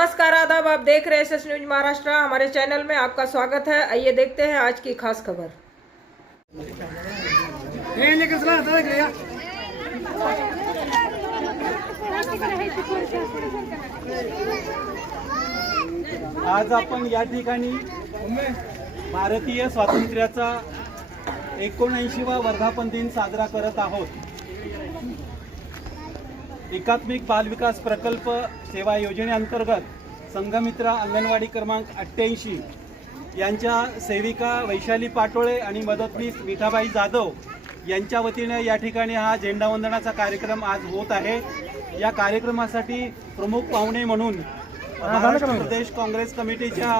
नमस्कार आदाब, आप देख रहे हैं एसएस न्यूज महाराष्ट्र। हमारे चैनल में आपका स्वागत है। आइए देखते हैं आज की खास खबर। आज आपण या ठिकाणी भारतीय स्वातंत्र्याचा 79वा वर्धापन दिन साजरा करत आहोत। एकात्मिक बाल विकास प्रकल्प सेवा योजनेअंतर्गत संघमित्रा अंगणवाडी क्रमांक 88 यांच्या सेविका वैशाली पाटोळे आणि मदतनीस मिठाबाई जाधव यांच्या वतीने या ठिकाणी हा झेंडावंदनाचा कार्यक्रम आज होत आहे। या कार्यक्रमासाठी प्रमुख पाहुणे म्हणून महाराष्ट्र प्रदेश काँग्रेस कमिटीच्या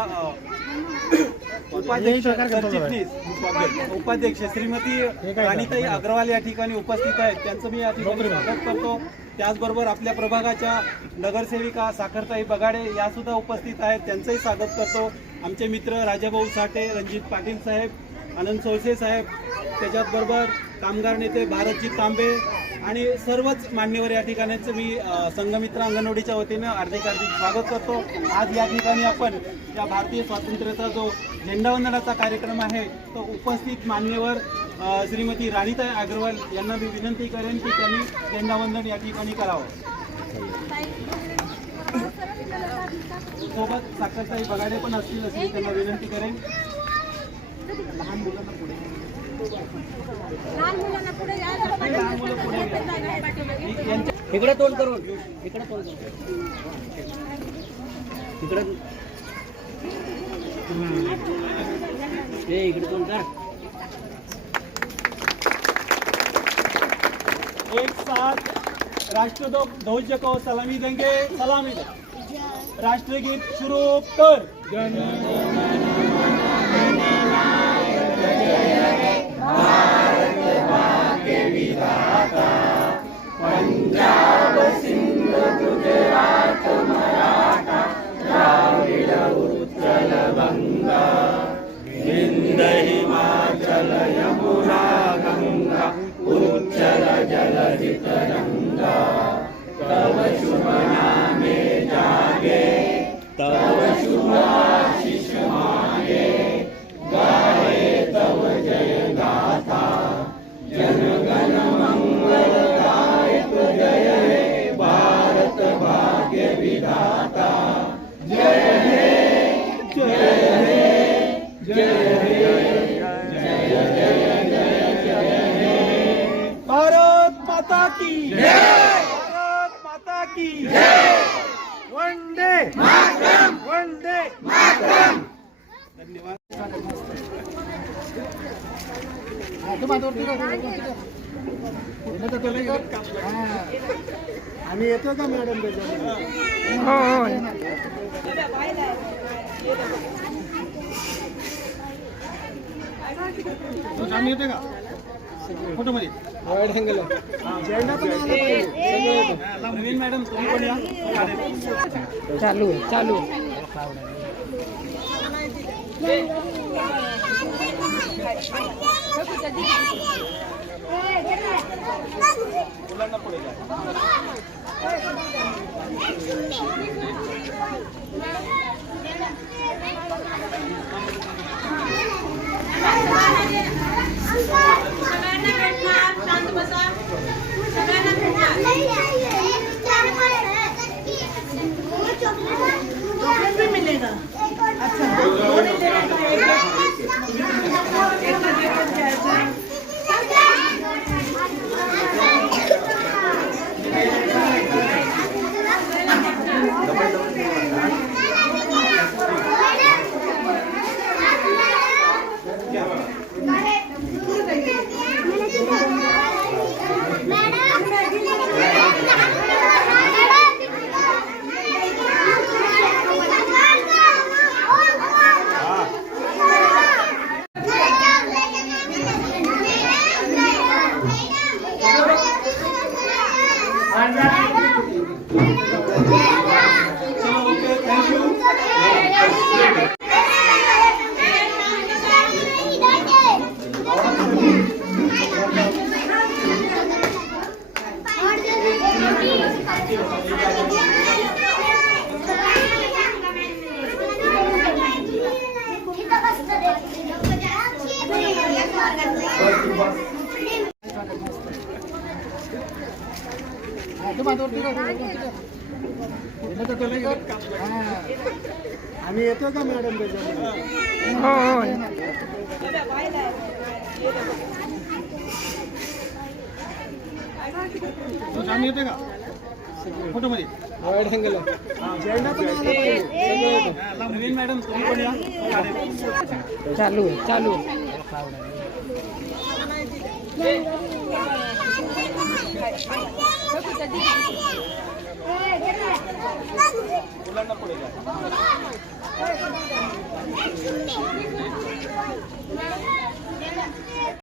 उपाध्यक्ष श्रीमती राणीताई अग्रवाल या ठिकाणी उपस्थित आहेत। त्यांचं मी या ठिकाणी स्वागत करतो। त्याचबरोबर आपल्या प्रभागाच्या नगरसेविका साखरताई बगाडे या सुद्धा उपस्थित आहेत, त्यांचंही स्वागत करतो। आमचे मित्र राजाभाऊ साठे, रणजित पाटील साहेब, आनंद सोळसे साहेब, त्याच्याबरोबर कामगार नेते भारतजी तांबे आणि सर्वच मान्यवर या ठिकाणचं मी संघमित्र अंगणवाडीच्या वतीने हार्दिक स्वागत करतो। आज या ठिकाणी आपण या भारतीय स्वातंत्र्याचा जो झेंडावंदनाचा कार्यक्रम आहे तो उपस्थित मान्यवर श्रीमती राणीताई अग्रवाल यांना मी विनंती करेन की त्यांनी झेंडावंदन या ठिकाणी करावं। सोबत साखरताई बगाडे पण असतील अशी त्यांना विनंती करेन। लहान मुलांना पुढे इकडे तोंड करून इकडे तोंड इकडे इकडे तोंड कर। एक साथ राष्ट्रध्वज को सलामी देंगे, सलामी दें। राष्ट्रगीत शुरू कर। पंजाब सिंध गुजरात मराठा द्राविड उत्कल गंगा विंध्य हिमाचल यमुना गंगा उच्चल जलधि तरंगा तव शुभ नामे जागे तव शुभ आशीष मांगे गाए तव जय गाथा जनगण मंगल गायक जय हे भारत भाग्य विधाता जय हे जय हे जय हे जय जय जय जय हे भारत माता की जय भारत माता की जय वंदे मातरम वंदे मातरम। धन्यवाद। आम्ही येतो का मॅडम? आम्ही येतो का फोटो मध्ये वाईड अँगल नवीन मॅडम तुम्ही पण या। चालू चालू मुलांना पुढे शांत बसा, सगळ्यांना चॉकलेट भी मिलेगा। अच्छा, दो नहीं लेना है, आम्ही येतो का मॅडम त्याच्यामध्ये? हो हो आम्ही येतो का फोटो मध्ये वाईड अँगल जयना पण आला पाहिजे. प्रवीण मॅडम तुम्ही पण या. चालू आहे चालू आहे. मुलांना पुढे घ्या.